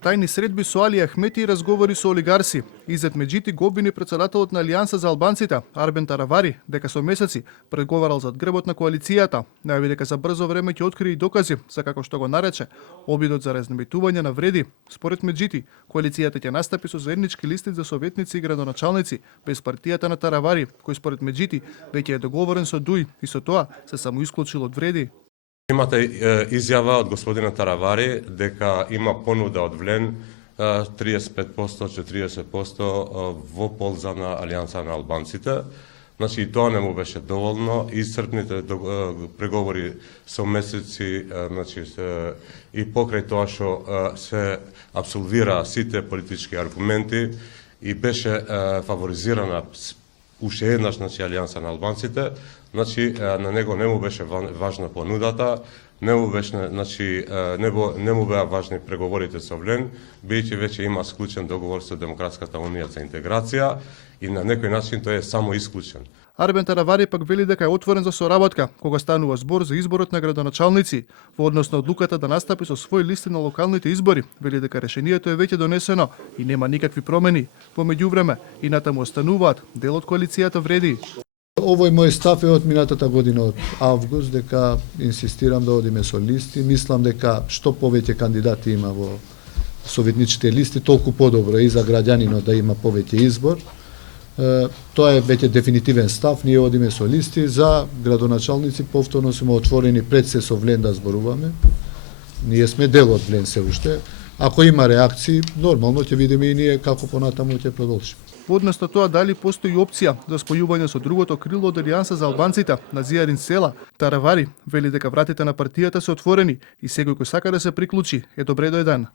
тајни средби со Али Ахмети и разговори со олигарси. Изет Меджити го обвини претседателот на Алијанса за албанците, Арбен Таравари, дека со месеци преговарал зад грбот на коалицијата. Најави дека за брзо време ќе открие и докази за, како што го нарече, обидот за разнебитување на вреди. Според Меджити, коалицијата ќе настапи со заеднички листи за советници и градоначалници, без партијата на Таравари, кој според Меджити веќе е договорен со ДУИ и со тоа се самоисклучил од вреди. Имате изјава од господина Таравари дека има понуда од Влен 35%-40% во полза на Алијанса на албанците. Значи и тоа не му беше доволно. Исцрпните преговори со месеци, значи и покрај тоа што се апсолвира сите политички аргументи и беше фаворизирана уште еднаш, значи, Алијанса на албанците, значи на него не му беше важна понудата, не му беше, значи, не му беа важни преговорите со Влен, бидејќи веќе има склучен договор со Демократската унија за интеграција и на некој начин тој е само исклучен. Арбен Таравари пак вели дека е отворен за соработка кога станува збор за изборот на градоначалници. Во однос на одлуката да настапи со свој листи на локалните избори, вели дека решението е веќе донесено и нема никакви промени. Во меѓувреме и натаму остануваат дел од коалицијата вреди. Овој мој став е од минатата година, од август, дека инсистирам да одиме со листи. Мислам дека што повеќе кандидати има во советничките листи, толку подобро и за граѓанинот да има повеќе избор. Тоа е веќе дефинитивен став, ние одиме со листи за градоначалници, повторно сме отворени пред се со Влен да зборуваме. Ние сме дел од Влен се уште. Ако има реакции, нормално ќе видиме и ние како понатаму ќе продолжиме. Во однос на тоа дали постои опција за спојување со другото крило од Алијанса за албанците, Назиарин Села, Таравари вели дека вратите на партијата се отворени и секој кој сака да се приклучи е добре дојден.